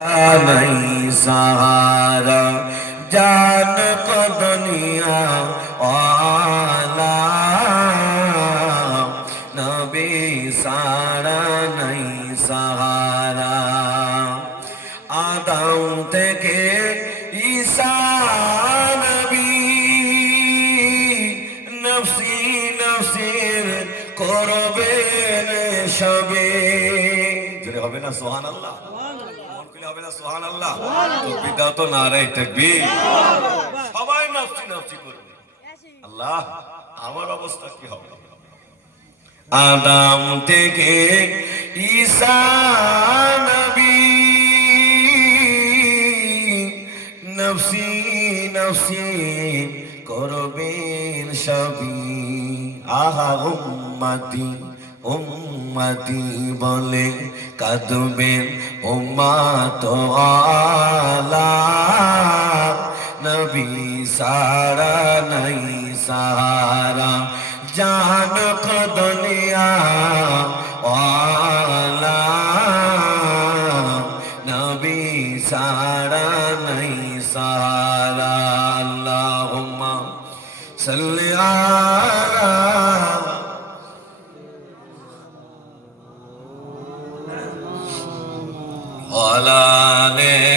नहीं सहारा जान को दुनिया वाला नबी सारा नहीं सहारा आदम থেকে ঈসা নবী নফসি নফসির করবেন সবে জোরে হবে না সুবহানাল্লাহ হবে না সুবহানাল্লাহ তাকবীর দাও তো নারে তাকবীর সবাই নফসি নফসি করবে আল্লাহ আমার অবস্থা কি হবে আদম থেকে ঈসা নবী নফসি নফসি করবেন সবই আহা উম্মতি উম্মতি বলে কাঁদবেন উম্মত আলা নবী সারা নাই সাহারা জান কো দুনিয়া ওয়ালা নবী সারা নাই সাহারা আল্লাহুম্মা সাল্লি আলা ওয়ালা আলে